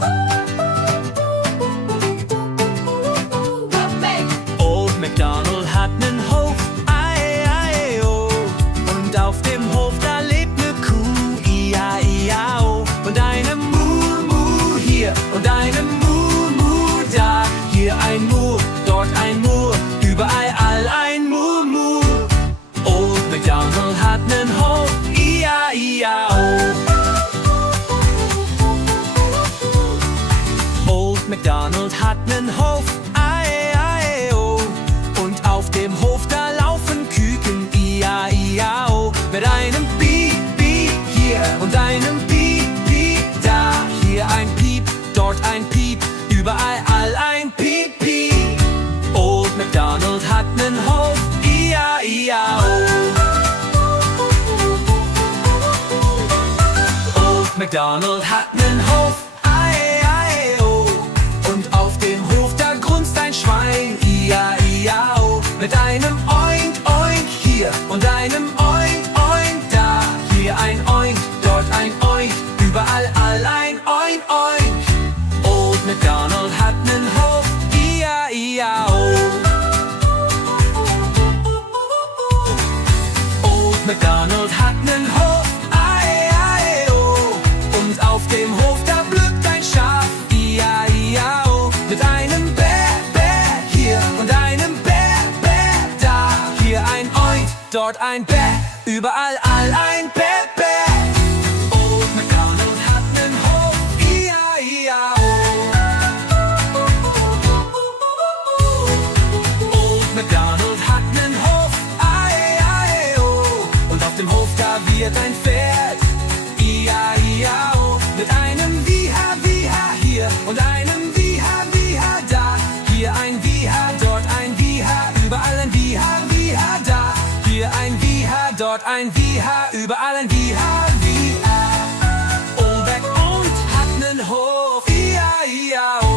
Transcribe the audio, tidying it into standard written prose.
Old MacDonald hat nen Hof, ei, ei, oh. Und auf dem Hof, da lebt ne Kuh, I-A-I-A-O. Und eine Mu, Mu hier und eine Mu, Mu da. Hier ein Mu, dort ein Mu, überall all ein Mu, Mu. Old MacDonald hat nen Hof, I-A-I-A-O. Old MacDonald hat nen Hof, ei, ei, oh. Und auf dem Hof, da laufen Küken, I-A-I-A-O. Mit einem Piep, Piep hier und einem Piep, Piep da. Hier ein Piep, dort ein Piep, überall all ein Piep, Piep. Old MacDonald hat nen Hof, I-A-I-A-O. Old MacDonald hat nen Hof, ei, ei, oh. Und auf dem Hof, da grunzt ein Schwein, I-A-I-A-O. Mit einem Oink, Oink hier und einem Oink, Oink da. Hier ein Oink, dort ein Oink, überall all ein Oink, Oink. Old MacDonald hat nen Hof, I-A-I-A-O. Old MacDonald hat nen Hof, ei, ei, oh. Und auf dem Hof, da blüht ein Schaf, I-A-I-A-O. Mit einem Bäh, Bäh hier und einem Bäh, Bäh da. Hier ein Oink, dort ein Bäh, überall all ein Bäh, Bäh. Old MacDonald hat nen Hof, I-A-I-A-O. Old MacDonald hat nen Hof, ei, ei, oh. Und auf dem Hof, da wird ein Pferd, I-A-I-A-O. Mit einem Wiha, Wiha hier und einem Wiha, Wiha da. Hier ein Wiha, dort ein Wiha, überall ein Wiha, Wiha da. Hier ein Wiha, dort ein Wiha, überall ein Wiha, Wiha. Olbeck und hat nen Hof, I-A-I-A-O.